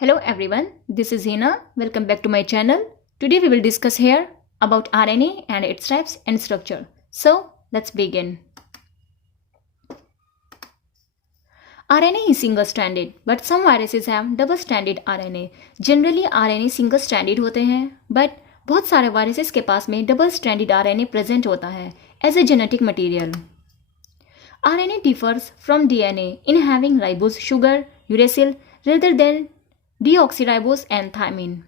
Hello everyone, this is Hina. Welcome back to my channel. Today we will discuss here about RNA and its types and structure. So let's begin. RNA is single-stranded, but some viruses have double-stranded RNA. Generally RNA single-stranded होते हैं, but बहुत सारे viruses के पास में double-stranded RNA present होता है as a genetic material. RNA differs from DNA in having ribose, sugar, uracil rather than deoxyribose and thymine.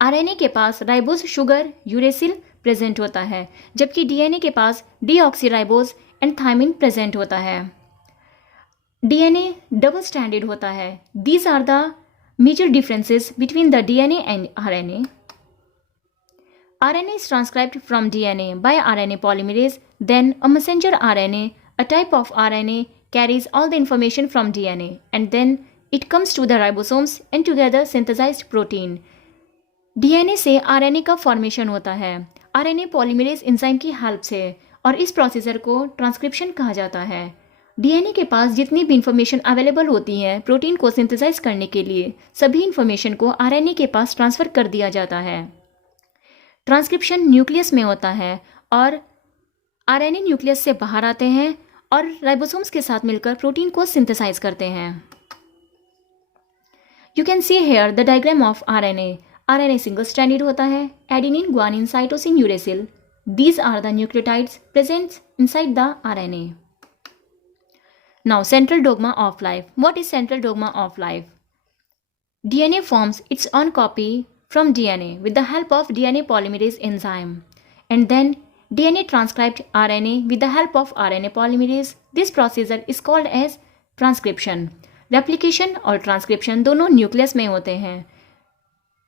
RNA के पास राइबोस, शुगर, यूरेसिल प्रेजेंट होता है, जबकि डीएनए के पास डीऑक्सीराइबोस एंड थायमिन प्रेजेंट होता है. डीएनए डबल स्ट्रैंडेड होता है. These are the major differences between the DNA and RNA. RNA is transcribed from DNA by RNA polymerase, then a messenger RNA, a type of RNA, carries all the information from DNA and then it comes to the ribosomes and together synthesized protein. DNA से RNA का formation होता है RNA polymerase enzyme की help से, और इस procedure को transcription कहा जाता है. DNA के पास जितनी भी इंफॉर्मेशन अवेलेबल होती है प्रोटीन को सिंथेसाइज करने के लिए, सभी इंफॉर्मेशन को RNA के पास ट्रांसफ़र कर दिया जाता है. ट्रांसक्रिप्शन न्यूक्लियस में होता है और RNA न्यूक्लियस से बाहर आते हैं और राइबोसोम्स के साथ मिलकर प्रोटीन को सिंथेसाइज करते हैं. You can see here the diagram of RNA. RNA single-stranded होता है. Adenine, guanine, cytosine, uracil. These are the nucleotides present inside the RNA. Now, central dogma of life. What is central dogma of life? DNA forms its own copy from DNA with the help of DNA polymerase enzyme. And then DNA transcribed RNA with the help of RNA polymerase. This procedure is called as transcription. Replication और transcription दोनों nucleus में होते हैं.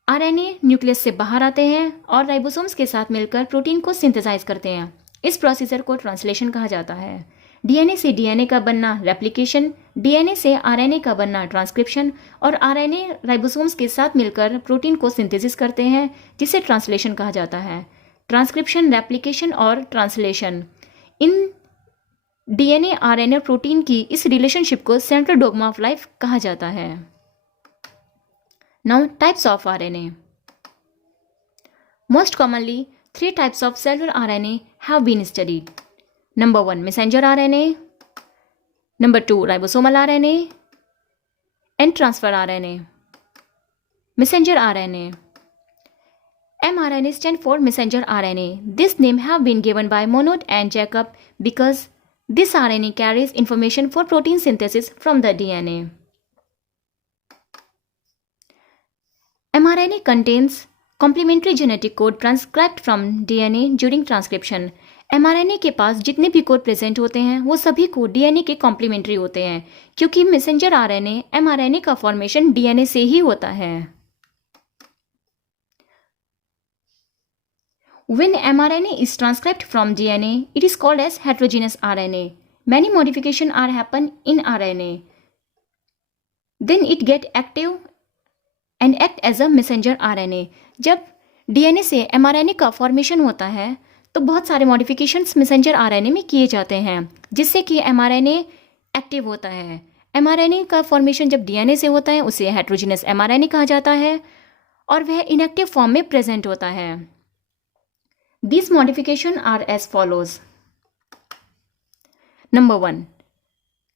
RNA nucleus से बाहर आते हैं और राइबोसोम्स के साथ मिलकर प्रोटीन को सिंथेसाइज करते हैं. इस प्रोसीजर को ट्रांसलेशन कहा जाता है. डीएनए से डीएनए का बनना रेप्लिकेशन, डीएनए से आरएनए का बनना ट्रांसक्रिप्शन, और आरएनए राइबोसोम्स के साथ मिलकर प्रोटीन को सिंथेसिस करते हैं, जिसे ट्रांसलेशन कहा जाता है. ट्रांसक्रिप्शन, रेप्लिकेशन और ट्रांसलेशन, इन डीएनए आरएनए और प्रोटीन की इस रिलेशनशिप को सेंट्रल डोग्मा ऑफ लाइफ कहा जाता है. Now types of RNA. Most commonly 3 types of cellular RNA have been studied. Number 1 messenger RNA, number 2 ribosomal RNA and transfer RNA. Messenger RNA. mRNA stand for messenger RNA. This name have been given by Monod and Jacob because this RNA carries information for protein synthesis from the DNA. mRNA contains complementary genetic code transcribed from DNA during transcription. mRNA के पास जितने भी code present होते हैं वो सभी code DNA के complementary होते हैं, क्योंकि मैसेंजर RNA mRNA का फॉर्मेशन DNA से ही होता है. When mRNA is transcribed from DNA, it is called as heterogeneous RNA. Many modifications are happen in RNA. Then it get active and act as a messenger RNA. जब DNA से mRNA का formation होता है तो बहुत सारे modifications messenger RNA में किए जाते हैं, जिससे कि mRNA एक्टिव होता है. mRNA का फॉर्मेशन जब DNA से होता है उसे हेटेरोजेनस mRNA कहा जाता है और वह इनएक्टिव फॉर्म में प्रेजेंट होता है. These modifications are as follows. Number 1.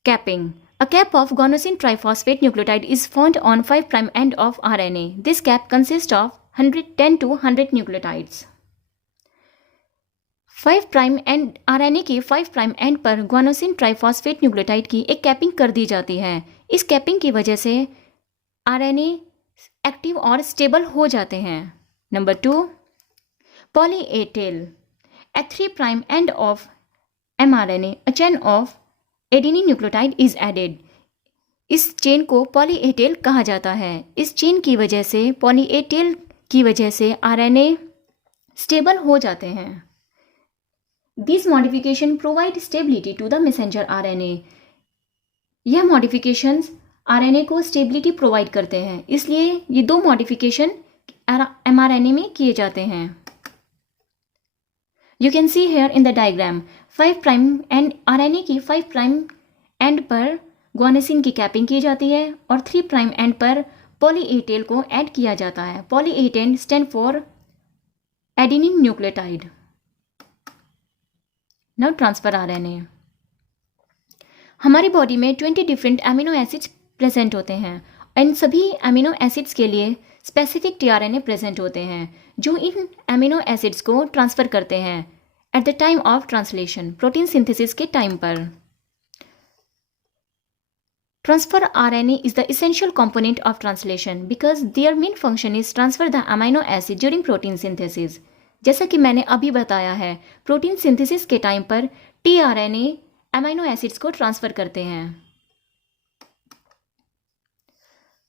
Capping. A cap of guanosine triphosphate nucleotide is found on 5' end of RNA. This cap consists of 10 to 100 nucleotides. 5' end RNA के 5' end पर guanosine triphosphate nucleotide की एक capping कर दी जाती है. इस capping की वजह से RNA एक्टिव और स्टेबल हो जाते हैं. Number 2. Poly A tail. At 3' end of mRNA, a chain of adenine nucleotide is added. इस चेन को poly A tail कहा जाता है. इस चेन की वजह से, poly A tail की वजह से RNA स्टेबल हो जाते हैं. These modifications provide stability to the messenger RNA. यह modifications RNA को स्टेबिलिटी प्रोवाइड करते हैं, इसलिए ये 2 मॉडिफिकेशन mRNA में किए जाते हैं. You can see here in the diagram 5' end RNA की 5' end पर ग्वानिसिन की कैपिंग की जाती है और 3 प्राइम एंड पर पॉली ए टेल को ऐड किया जाता है। Poly A tail stand for adenine nucleotide. Now transfer RNA. हमारी बॉडी में 20 डिफरेंट अमीनो एसिड्स प्रेजेंट होते हैं। इन सभी अमीनो एसिड्स के लिए स्पेसिफिक टीआरएनए प्रेजेंट होते हैं जो इन अमीनो एसिड्स को ट्रांसफर करते हैं at the time of translation, protein synthesis के टाइम पर। Transfer RNA is the essential component of translation because their main function is transfer the amino acid during protein synthesis। जैसा कि मैंने अभी बताया है, प्रोटीन सिंथेसिस के टाइम पर टीआरएनए अमीनो एसिड्स को ट्रांसफर करते हैं।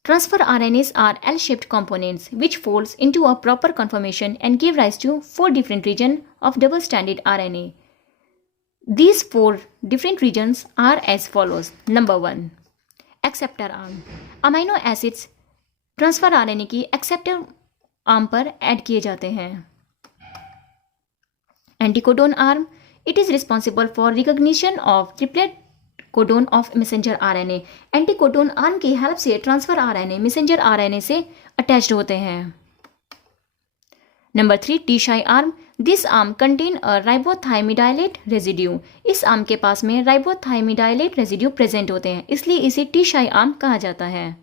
Transfer RNAs are L-shaped components which folds into a proper conformation and give rise to 4 different regions of double-stranded RNA। These 4 different regions are as follows। Number 1, acceptor arm. Amino acids transfer RNA की acceptor arm पर add किए जाते हैं। Anticodon arm, it is responsible for recognition of triplet codon of messenger RNA. Anticodon arm की help से transfer RNA messenger RNA से attached होते हैं। Number 3, T psi arm. This arm contain a ribothymidylate residue. इस arm के पास में राइबोथाइमिडाइलेट residue present होते हैं, इसलिए इसे टी शाई आर्म कहा जाता है।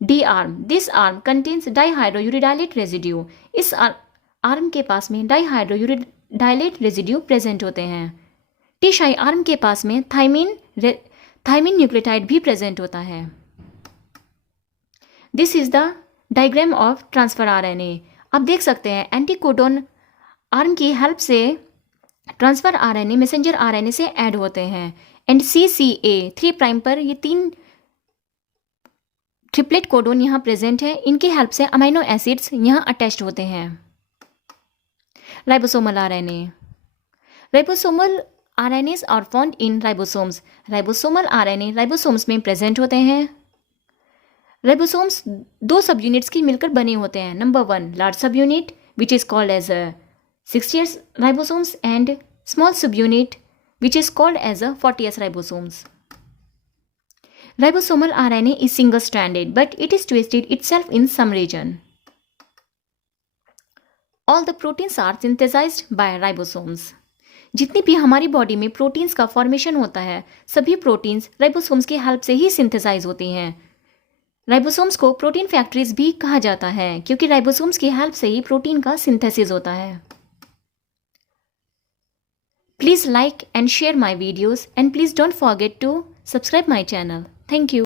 D arm. This arm contains dihydrouridylate residue. इस आर्म के पास में डाइहाइड्रोयूरिडाइलेट रेजिड्यू प्रेजेंट होते हैं। टी शाई आर्म के पास में थाइमिन न्यूक्लियोटाइड भी प्रेजेंट होता है। This is the diagram of transfer RNA. आप देख सकते हैं एंटीकोडोन आर्म की हेल्प से ट्रांसफर आरएनए मैसेंजर आरएनए से ऐड होते हैं एंड CCA 3 प्राइम पर ये 3 ट्रिपलेट कोडोन यहाँ प्रेजेंट है। इनकी हेल्प से अमीनो एसिड्स यहाँ अटैच्ड होते हैं। Ribosomal RNA. Ribosomal RNAs are found in ribosomes। Ribosomal RNA ribosomes में प्रेजेंट होते हैं। राइबोसोम्स 2 सब यूनिट्स की मिलकर बने होते हैं। Number 1, large subunit which is called as 60S ribosomes and small subunit which is called as 40S ribosomes. Ribosomal RNA is single stranded but it is twisted itself in some region। All the proteins are synthesized by ribosomes। जितनी भी हमारी body में proteins का formation होता है, सभी proteins ribosomes की help से ही सिंथेसाइज होती हैं। राइबोसोम्स को प्रोटीन फैक्ट्रीज भी कहा जाता है क्योंकि राइबोसोम्स की हेल्प से ही प्रोटीन का सिंथेसिस होता है। Please like and share my videos and please don't forget to subscribe my channel. Thank you.